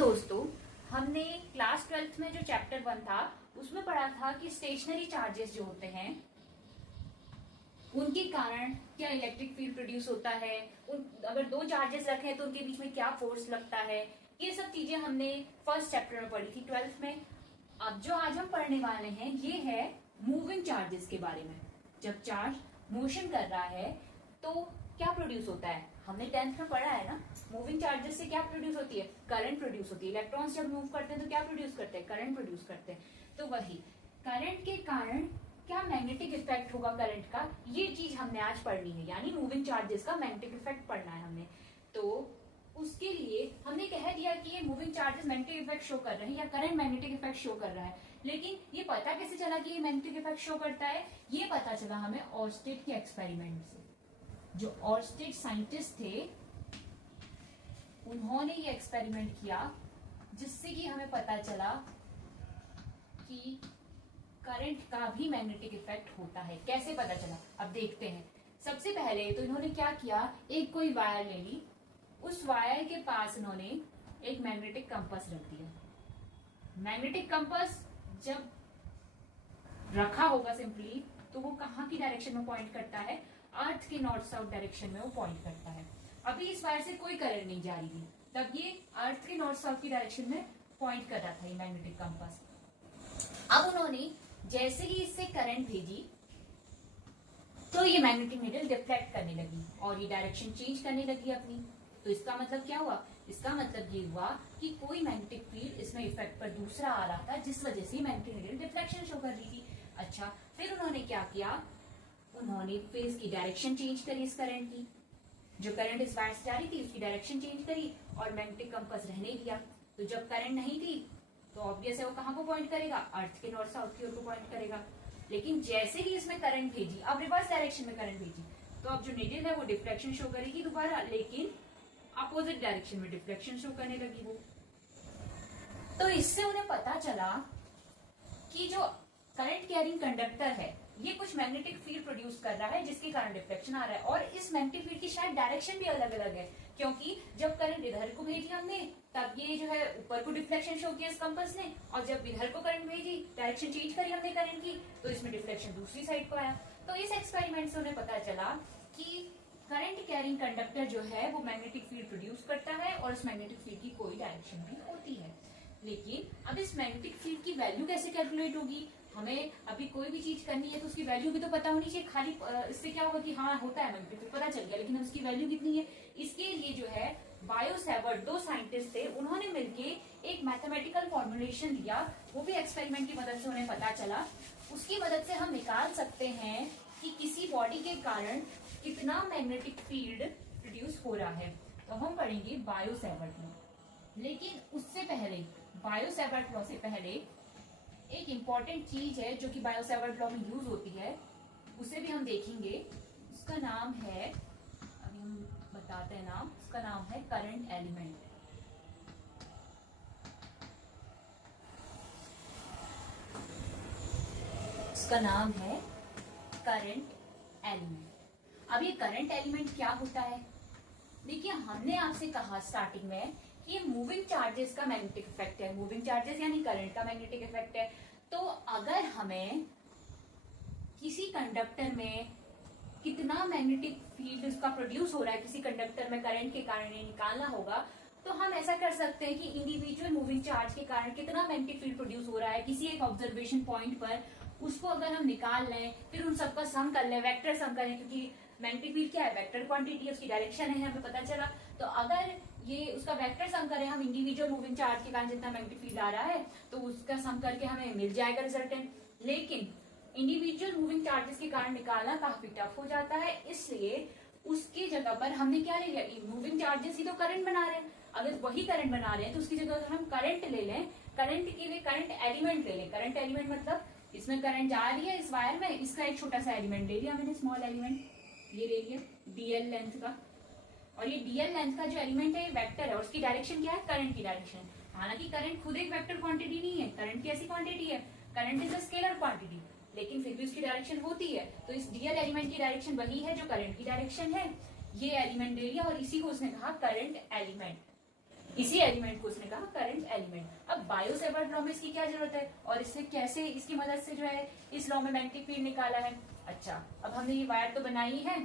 दोस्तों, हमने class 12th में जो चैप्टर 1 था उसमें पढ़ा था कि स्टेशनरी चार्जेस जो होते हैं उनके कारण क्या इलेक्ट्रिक फील्ड प्रोड्यूस होता है, अगर दो चार्जेस रखें तो उनके बीच में क्या फोर्स लगता है। ये सब चीजें हमने फर्स्ट चैप्टर में पढ़ी थी 12th में। अब जो आज हम पढ़ने वाले हैं ये है मूविंग चार्जेस के बारे में। जब चार्ज मोशन कर रहा है तो क्या प्रोड्यूस होता है, हमने 10th में पढ़ा है ना। मूविंग चार्जेस से क्या प्रोड्यूस होती है, करंट प्रोड्यूस होती है। इलेक्ट्रॉन्स जब मूव करते हैं तो क्या प्रोड्यूस करते हैं, करंट प्रोड्यूस करते हैं। तो वही करंट के कारण क्या मैग्नेटिक इफेक्ट होगा करंट का, ये चीज हमने आज पढ़नी है। यानी मूविंग चार्जेस का मैग्नेटिक इफेक्ट पढ़ना है हमने। तो उसके लिए हमने कह दिया कि ये moving charges magnetic effect show कर रहे हैं या करंट मैग्नेटिक इफेक्ट शो कर रहा है। लेकिन ये पता कैसे चला कि ये मैग्नेटिक इफेक्ट शो करता है, ये पता चला हमें ऑर्स्टेड के एक्सपेरिमेंट से। जो ऑर्स्टेड साइंटिस्ट थे उन्होंने ये एक्सपेरिमेंट किया जिससे कि हमें पता चला कि करंट का भी मैग्नेटिक इफेक्ट होता है। कैसे पता चला, अब देखते हैं। सबसे पहले तो इन्होंने क्या किया, एक कोई वायर ले ली, उस वायर के पास इन्होंने एक मैग्नेटिक कंपास रख दिया। मैग्नेटिक कंपास जब रखा होगा सिंपली तो वो कहाँ की डायरेक्शन में पॉइंट करता है, अर्थ के नॉर्थ साउथ डायरेक्शन में वो पॉइंट करता है। अभी इस वायर से कोई करंट नहीं जा रही थी, तब ये अर्थ के नॉर्थ साउथ की डायरेक्शन में पॉइंट कर रहा था ये मैग्नेटिक कंपास। अब उन्होंने जैसे ही इससे करंट भेजी तो ये मैग्नेटिक नीडल डिफ्लेक्ट करने लगी और ये डायरेक्शन चेंज करने लगी अपनी। तो इसका मतलब क्या हुआ, इसका मतलब ये हुआ कि कोई मैग्नेटिक फील्ड इसमें इफेक्ट पर दूसरा आ रहा था जिस वजह से मैग्नेटिक नीडल डिफ्लेक्शन शो कर रही थी। अच्छा, फिर उन्होंने क्या किया, उन्होंने फिर इसकी डायरेक्शन चेंज करी इस करंट की। जो करंट इस वायर से जा रही थी उसकी डायरेक्शन चेंज करी और मैग्नेटिक कंपास रहने दिया। तो जब करंट नहीं थी तो ऑब्वियस है वो कहाँ को पॉइंट करेगा, अर्थ के नॉर्थ साउथ की ओर को पॉइंट करेगा। लेकिन जैसे ही इसमें करंट भेजी, अब रिवर्स डायरेक्शन में करंट भेजी, तो अब जो नीडल है वो डिफ्लेक्शन शो करेगी दोबारा, लेकिन अपोजिट डायरेक्शन में डिफ्लेक्शन शो करने लगी वो। तो इससे उन्हें पता चला कि जो करंट कैरिंग कंडक्टर है ये कुछ मैग्नेटिक फील्ड प्रोड्यूस कर रहा है जिसके कारण डिफ्लेक्शन आ रहा है। और इस मैग्नेटिक फील्ड की शायद डायरेक्शन भी अलग अलग है, क्योंकि जब करंट इधर को भेजी हमने तब ये जो है ऊपर को डिफ्लेक्शन शो किया इस कंपास ने, और जब इधर को करंट भेजी, डायरेक्शन चेंज करी हमने करंट की, तो इसमें डिफ्लेक्शन दूसरी साइड को आया। तो इस एक्सपेरिमेंट से उन्हें पता चला कि करंट कैरिंग कंडक्टर जो है वो मैग्नेटिक फील्ड प्रोड्यूस करता है और उस मैग्नेटिक फील्ड की कोई डायरेक्शन भी होती है। लेकिन अब इस मैग्नेटिक फील्ड की वैल्यू कैसे कैलकुलेट होगी, हमें अभी कोई भी चीज करनी है तो उसकी वैल्यू भी तो पता होनी चाहिए। खाली इससे क्या होगा कि हाँ होता है मैग्नेटिक फील्ड पता चल गया, लेकिन उसकी वैल्यू कितनी है, इसके लिए जो है बायो सेवर्ट दो साइंटिस्ट थे, उन्होंने मिलके एक मैथमेटिकल फॉर्मुलेशन दिया। वो भी एक्सपेरिमेंट की मदद से उन्हें पता चला। उसकी मदद से हम निकाल सकते हैं कि किसी बॉडी के कारण कितना मैग्नेटिक फील्ड प्रोड्यूस हो रहा है। तो हम पढ़ेंगे बायो सेवर्ट लॉ। लेकिन उससे पहले, बायो सेवर्ट लॉ से पहले एक इंपॉर्टेंट चीज है जो कि बायो सेवर्ट लॉ में यूज होती है, उसे भी हम देखेंगे। उसका नाम है, अभी हम बताते हैं नाम, उसका नाम है करंट एलिमेंट। उसका नाम है करंट एलिमेंट। अब ये करंट एलिमेंट क्या होता है, देखिए हमने आपसे कहा स्टार्टिंग में कि ये मूविंग चार्जेस का मैग्नेटिक इफेक्ट है। मूविंग चार्जेस यानी करंट का मैग्नेटिक इफेक्ट है। तो अगर हमें किसी कंडक्टर में कितना मैग्नेटिक फील्ड उसका प्रोड्यूस हो रहा है, किसी कंडक्टर में करंट के कारण ये निकालना होगा, तो हम ऐसा कर सकते हैं कि इंडिविजुअल मूविंग चार्ज के कारण कितना मैग्नेटिक फील्ड प्रोड्यूस हो रहा है किसी एक ऑब्जर्वेशन पॉइंट पर, उसको अगर हम निकाल लें, फिर उन सबका सम कर लें, वेक्टर सम करें, क्योंकि मैग्नेटिक फील्ड क्या है, वेक्टर क्वांटिटी है, उसकी डायरेक्शन है, हमें पता चला। तो अगर ये उसका वेक्टर सम करें हम इंडिविजुअल मूविंग चार्ज के कारण जितना मैग्नेटिक फील्ड आ रहा है, तो उसका सम करके हमें मिल जाएगा रिजल्टेंट। लेकिन इंडिविजुअल मूविंग चार्जेस के कारण निकालना काफी टफ हो जाता है, इसलिए उसकी जगह पर हमने क्या ले लिया, मूविंग चार्जेस ही तो करंट बना रहे हैं। अगर वही करंट बना रहे हैं तो उसकी जगह अगर हम करंट ले लें, करंट के लिए करंट एलिमेंट ले लें। करंट एलिमेंट मतलब इसमें करंट जा रही है इस वायर में, इसका एक छोटा सा एलिमेंट ले लिया मैंने, स्मॉल एलिमेंट ये ले लिया डीएल लेंथ का। और ये डीएल लेंथ का जो एलिमेंट है ये वेक्टर है और उसकी डायरेक्शन क्या है, करंट की डायरेक्शन। हालांकि करंट खुद एक वेक्टर क्वांटिटी नहीं है, करंट की ऐसी क्वांटिटी है, current is a scalar quantity, लेकिन फिर भी उसकी डायरेक्शन होती है। तो इस डीएल एलिमेंट की डायरेक्शन वही है जो करंट की डायरेक्शन है। ये एलिमेंट ले लिया और इसी को उसने कहा करंट एलिमेंट। इसी एलिमेंट को उसने कहा करंट एलिमेंट। अब बायो-सेवर्ट लॉ में इसकी क्या जरूरत है और इससे कैसे इसकी मदद से जो है इस लॉ में मैग्नेटिक फील्ड निकाला है। अच्छा, अब हमने ये वायर तो बनाई है,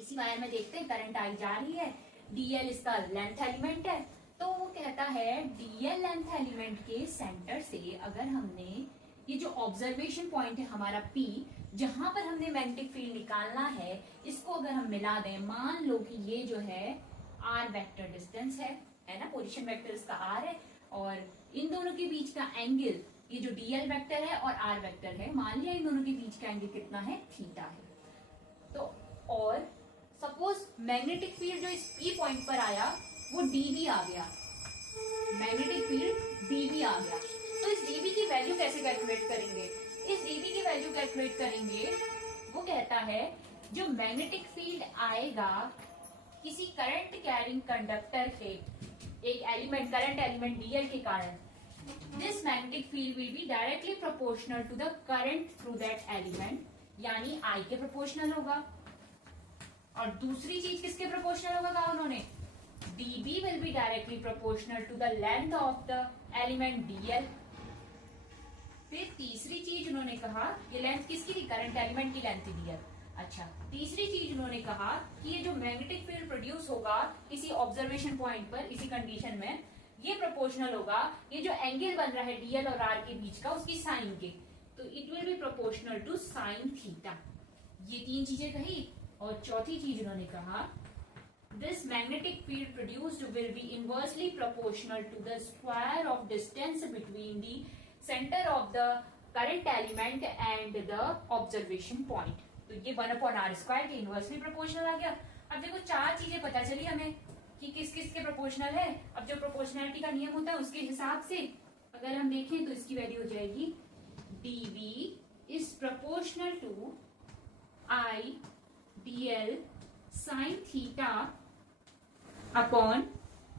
इसी वायर में देखते हैं करंट आई जा रही है, डीएल इसका लेंथ एलिमेंट है। तो वो कहता है डीएल लेंथ एलिमेंट के सेंटर से अगर हमने ये जो ऑब्जर्वेशन पॉइंट है हमारा पी, जहां पर हमने मैग्नेटिक फील्ड निकालना है, इसको अगर हम मिला दें, मान लो कि ये जो है आर वेक्टर डिस्टेंस है ना, पोजीशन वेक्टर इसका आर है, और इन दोनों के बीच का एंगल, ये जो डीएल वेक्टर है और आर वेक्टर है, मान लिया इन दोनों के बीच का एंगल कितना है, थीटा है। तो और सपोज मैग्नेटिक फील्ड जो इस पी पॉइंट पर आया वो डीबी आ गया, मैग्नेटिक फील्ड डीबी आ गया, तो इस डीबी की वैल्यू कैसे कैलकुलेट करेंगे? इस डीबी की वैल्यू कैलकुलेट करेंगे, वो कहता है जो मैग्नेटिक फील्ड आएगा किसी करंट कैरिंग कंडक्टर के एक एलिमेंट, करंट एलिमेंट डीएल के कारण, this magnetic field will be directly proportional to the current through that element, यानी आई के प्रोपोर्शनल होगा। और दूसरी चीज किसके प्रोपोर्शनल होगा कहा उन्होंने, dB will be directly proportional to the length of the element dl। फिर तीसरी चीज उन्होंने कहा, ये लेंथ किसकी थी, करंट एलिमेंट की लेंथ थी dl। अच्छा, तीसरी चीज उन्होंने कहा कि ये जो मैग्नेटिक फील्ड प्रोड्यूस होगा किसी ऑब्जर्वेशन पॉइंट पर, इसी कंडीशन में, ये प्रोपोर्शनल होगा, ये जो एंगल बन रहा है dl और r के बीच का, उसकी साइन के, तो it will be proportional to sine theta. ये तीन चीजें कही। और चौथी चीज उन्होंने कहा, this magnetic field produced will be inversely proportional to the square of distance between the center of the current element and the observation point। तो ये 1/r² के इनवर्सली प्रोपोर्शनल आ गया। अब देखो चार चीजें पता चली हमें कि किस किस के प्रोपोर्शनल है। अब जो प्रोपोर्शनलिटी का नियम होता है उसके हिसाब से अगर हम देखें तो इसकी वैल्यू हो जाएगी dV is proportional to I dl sin theta upon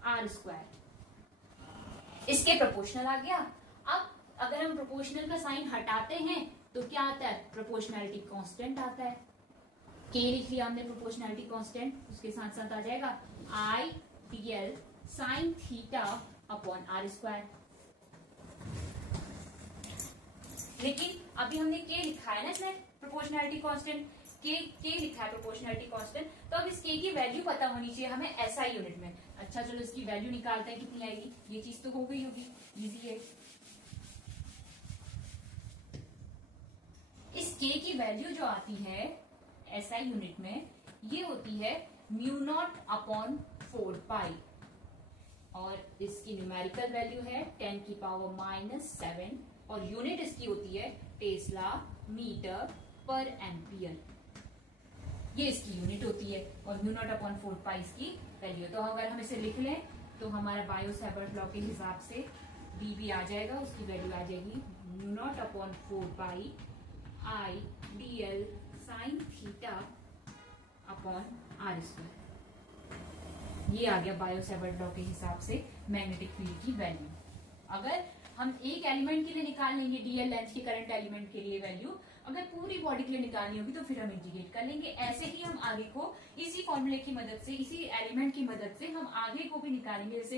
r²। इसके प्रोपोर्शनल आ गया। अब अगर हम प्रोपोर्शनल का साइन हटाते हैं तो क्या आता है, प्रोपोर्शनलिटी कांस्टेंट आता है। के लिख लिया हमने प्रोपोर्शनलिटी कांस्टेंट, उसके साथ साथ आ जाएगा आई dl sin theta upon r²। लेकिन अभी हमने के लिखा है ना इसमें प्रोपोर्शनलिटी कांस्टेंट, के लिखा है प्रोपोर्शनलिटी कांस्टेंट, तो अब इस के की वैल्यू पता होनी चाहिए हमें एसआई यूनिट में। अच्छा चलो इसकी वैल्यू निकालते हैं, कितनी आएगी, ये चीज तो हो गई होगी, इजी है। इस के की वैल्यू जो आती है एसआई यूनिट में, ये होती है μ0/4π, और इसकी न्यूमेरिकल वैल्यू है 10⁻⁻⁷, और यूनिट इसकी होती है टेस्ला मीटर पर एम्पियर, ये इसकी यूनिट होती है, और μ0/4π इसकी वैल्यू। तो अगर हम इसे लिख लें तो हमारा बायो-सेवर्ट लॉ के हिसाब से dB आ जाएगा, उसकी वैल्यू आ जाएगी μ0/4π I dl sin theta upon r²। ये आ गया बायो-सेवर्ट लॉ के हिसाब से मैग्नेटिक फील्ड की वैल्यू। अगर हम एक एलिमेंट के लिए निकाल लेंगे डीएल लेंथ के करंट एलिमेंट के लिए वैल्यू, अगर पूरी बॉडी के लिए निकालनी होगी तो फिर हम इंटीग्रेट कर लेंगे। ऐसे ही हम आगे को इसी फॉर्मूले की मदद से, इसी एलिमेंट की मदद से हम आगे को भी निकालेंगे। जैसे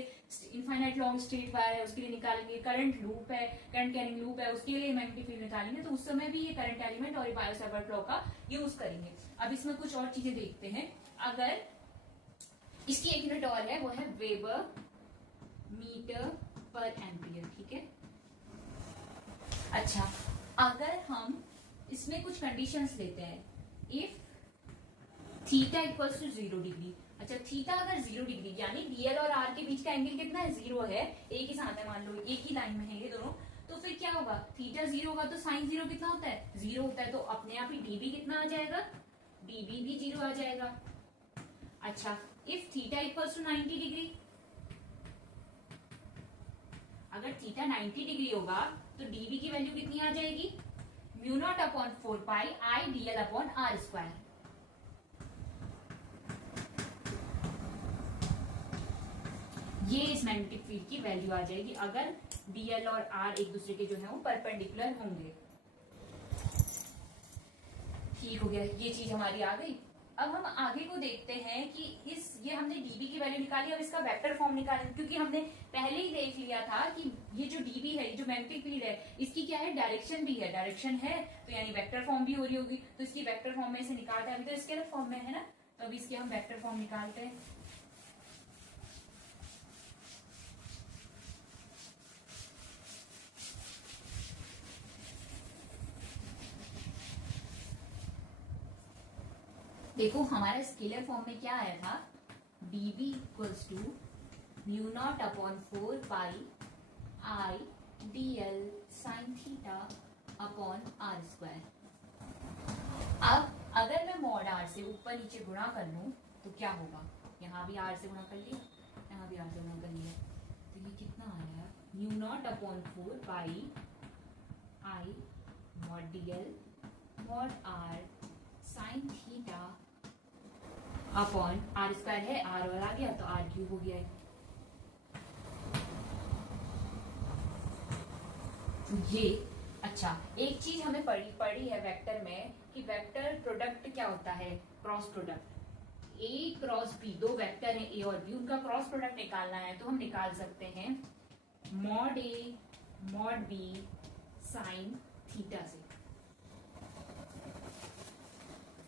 इनफाइनाइट लॉन्ग स्ट्रेट वायर है उसके लिए निकालेंगे, करंट लूप है, करंट कैरिंग लूप है, उसके लिए मैग्नेटिक फील्ड निकालेंगे, तो उस समय भी ये करंट एलिमेंट और बायो-सेवर्ट लॉ का यूज करेंगे। अब इसमें कुछ और चीजें देखते हैं। अगर इसकी एक यूनिट और है, वो है वेबर मीटर पर एम्पियर, ठीक है। अच्छा, अगर हम इसमें कुछ कंडीशंस लेते हैं, if theta equals to 0 degree. अच्छा, थीटा अगर 0 डिग्री यानी डीएल और आर के बीच का एंगल कितना है, 0 है, एक ही साथ है, मान लो एक ही लाइन में है ये दोनों, तो फिर क्या होगा, थीटा 0 होगा तो साइन 0 कितना होता है, 0 होता है, तो अपने आप ही डीबी कितना आ जाएगा, डीबी भी 0 आ जाएगा। अच्छा, if theta equals to 90 degree, अगर थीटा 90 डिग्री होगा तो डीबी की वैल्यू कितनी आ जाएगी, μ0/4π I dl अपॉन r²। ये इस मैग्नेटिक फील्ड की वैल्यू आ जाएगी अगर डीएल और आर एक दूसरे के जो है वो परपेंडिकुलर होंगे। ठीक हो गया, ये चीज हमारी आ गई। अब हम आगे को देखते हैं कि ये हमने डीबी की वैल्यू निकाली, अब इसका वेक्टर फॉर्म निकालें, क्योंकि हमने पहले ही देख लिया था कि ये जो डीबी है, ये जो मैग्नेटिक फील्ड है, इसकी क्या है, डायरेक्शन भी है, डायरेक्शन है तो यानी वेक्टर फॉर्म भी हो रही होगी, तो इसकी वेक्टर फॉर्म में से निकालते हैं, अभी तो स्केलर फॉर्म में है ना, तो अभी इसके हम वेक्टर फॉर्म निकालते हैं। देखो हमारा स्केलर फॉर्म में क्या आया था, dB equals to mu naught upon 4 pi I dl sine theta upon R square. अब अगर मैं मॉड आर से ऊपर नीचे गुणा कर लूं तो क्या होगा, यहाँ भी आर से गुणा कर लिया, यहाँ भी आर से गुणा कर लिया, तो ये कितना आया, mu naught upon 4 pi I mod dl mod R sine theta upon R square है, आर और आ गया तो आर क्यूब हो गया है। ये अच्छा, एक चीज हमें पढ़ी है वेक्टर में कि वेक्टर प्रोडक्ट क्या होता है, क्रॉस प्रोडक्ट। ए क्रॉस बी, दो वेक्टर हैं ए और बी, उनका क्रॉस प्रोडक्ट निकालना है तो हम निकाल सकते हैं mod A mod B sine theta से।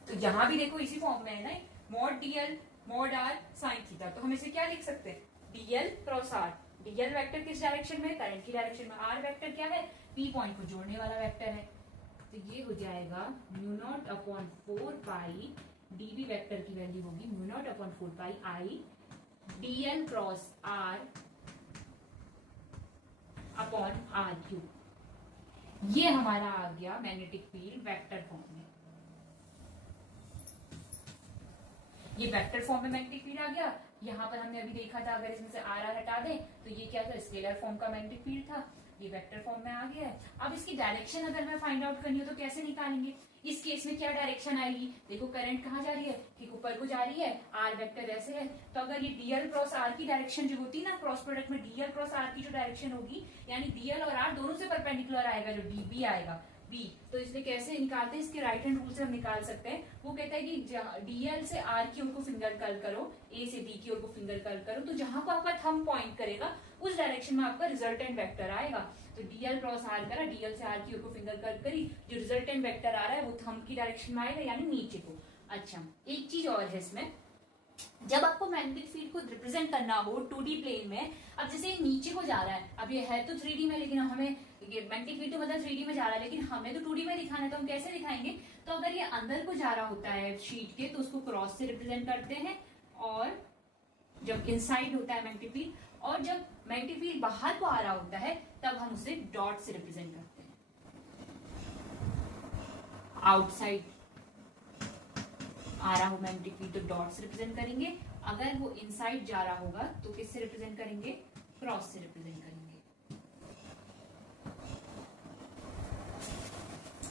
तो यहां भी देखो इसी फॉर्म में है ना, mod DL mod R sine theta, तो हम इसे क्या लिख सकते हैं, DL cross R. DL vector किस डायरेक्शन में, करंट की डायरेक्शन में, आर वेक्टर क्या है, पी पॉइंट को जोड़ने वाला वेक्टर है, तो ये हो जाएगा mu naught upon 4 pi, DB vector की वैल्यू होगी mu naught upon 4 pi I DL cross R upon R cube. ये हमारा आ गया मैग्नेटिक फील्ड वेक्टर फॉर्म में, ये वेक्टर फॉर्म में मैग्नेटिक फील्ड आ गया। यहाँ पर हमने अभी देखा था अगर इसमें से आर आर हटा दें तो ये क्या था, स्केलर फॉर्म का मैग्नेटिक फील्ड था, ये वेक्टर फॉर्म में आ गया है। अब इसकी डायरेक्शन अगर मैं फाइंड आउट करनी हो तो कैसे निकालेंगे, इस केस में क्या डायरेक्शन आएगी, देखो करंट कहाँ जा रही है, ठीक ऊपर को जा रही है, आर वेक्टर ऐसे है, तो अगर ये डीएल क्रॉस आर की डायरेक्शन जो होती है ना क्रॉस प्रोडक्ट में, डीएल क्रॉस आर की जो डायरेक्शन होगी, यानी डीएल और आर दोनों से परपेंडिकुलर आएगा, जो डीबी आएगा बी, तो इसलिए कैसे निकालते हैं, इसके राइट हैंड रूल से हम निकाल सकते हैं। वो कहता है कि डीएल से आर की ओर को फिंगर कर्ल करो, ए से बी की ओर को फिंगर कर्ल करो, तो जहां को आपका थंब पॉइंट करेगा उस डायरेक्शन में आपका रिजल्टेंट वेक्टर आएगा। तो डीएल क्रॉस आर करा, डीएल से आर की ओर को फिंगर कर्ल करी, जो रिजल्टेंट वेक्टर आ रहा है वो थंब की डायरेक्शन में आएगा, यानी नीचे को। अच्छा, एक चीज और है इसमें, जब आपको मैग्नेटिक फील्ड को रिप्रेजेंट करना हो 2D प्लेन में, अब जैसे नीचे को जा रहा है, अब ये है तो 3D में, लेकिन हमें मैग्नेटिक फील्ड तो मतलब 3D में जा रहा है, लेकिन हमें तो 2D में दिखाना है, तो हम कैसे दिखाएंगे, तो अगर ये अंदर को जा रहा होता है शीट के तो उसको क्रॉस से रिप्रेजेंट करते हैं, और जब इनसाइड होता है मैग्नेटिक फील्ड, और जब मैग्नेटिक फील्ड बाहर को आ रहा होता है तब हम उसे डॉट से रिप्रेजेंट करते हैं। आउटसाइड आ रहा हो मैग्नेटिक फील्ड तो डॉट से रिप्रेजेंट करेंगे, अगर वो इनसाइड जा रहा होगा तो किससे रिप्रेजेंट करेंगे, क्रॉस से रिप्रेजेंट करेंगे।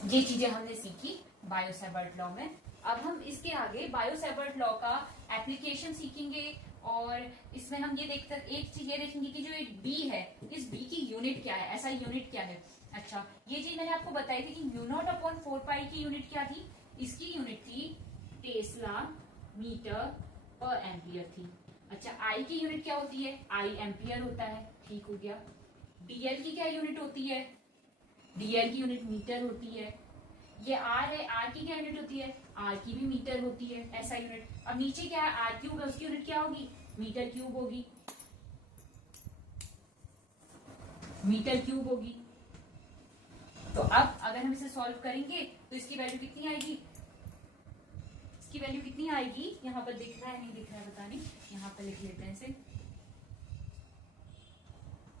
ये चीजें हमने सीखी बायो-सैवर्ट लॉ में। अब हम इसके आगे बायो-सैवर्ट लॉ का एप्लीकेशन सीखेंगे, और इसमें हम ये देखते एक चीज ये देखेंगे कि जो एक बी है, इस बी की यूनिट क्या है, ऐसा यूनिट क्या है। अच्छा, ये चीज मैंने आपको बताई थी कि म्यू नॉट अपॉन 4 पाई की यूनिट क्या थी, इसकी यूनिट थी टेस्ला मीटर पर एम्पियर थी। अच्छा, आई की यूनिट क्या होती है, आई एम्पियर होता है, ठीक हो गया। डीएल की क्या यूनिट होती है, डीएल की यूनिट मीटर होती है। ये आर है, आर की क्या यूनिट होती है, आर की भी मीटर होती है, ऐसा यूनिट। अब नीचे क्या है, आर क्यूब है, उसकी यूनिट क्या होगी, मीटर क्यूब होगी, मीटर क्यूब होगी। तो अब अगर हम इसे सॉल्व करेंगे तो इसकी वैल्यू कितनी आएगी, इसकी वैल्यू कितनी आएगी, यहां पर दिख रहा है नहीं दिख रहा है पता नहीं, यहां पर लिख लेते हैं इसे,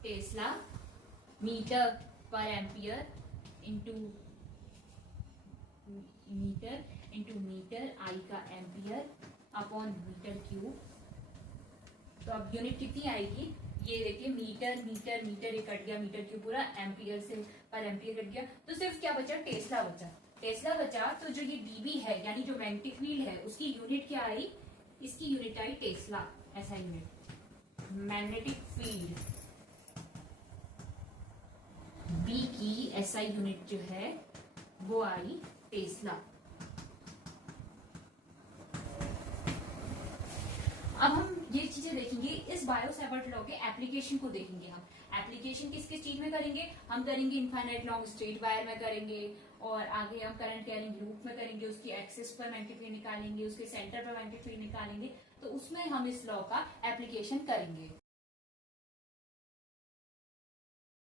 टेस्ला मीटर पर एम्पियर इंटू मीटर आई का एम्पियर अपॉन मीटर क्यूब। तो अब यूनिट कितनी आएगी, ये देखिए मीटर मीटर मीटर ये कट गया, मीटर क्यूब पूरा, एम्पियर से पर एम्पियर कट गया, तो सिर्फ क्या बचा, टेस्ला बचा। टेस्ला बचा तो जो ये डीबी है यानी जो मैग्नेटिक फील्ड है उसकी यूनिट क्या आई, इसकी यूनिट आई टेस्ला, ऐसा यूनिट। मैग्नेटिक फील्ड बी की एसआई यूनिट जो है वो आई टेस्ला। अब हम ये चीजें देखेंगे, इस बायो-सैवर्ट लॉ के एप्लीकेशन को देखेंगे हम। एप्लीकेशन किस किस चीज में करेंगे? हम करेंगे इनफाइनाइट लॉन्ग स्ट्रेट वायर में करेंगे, और आगे हम करंट कैरिंग लूप में करेंगे, उसकी एक्सिस पर मैग्नेटिक फील्ड निकालेंगे, उसके सेंटर पर मैग्नेटिक फील्ड निकालेंगे, तो उसमें हम इस लॉ का एप्लीकेशन करेंगे।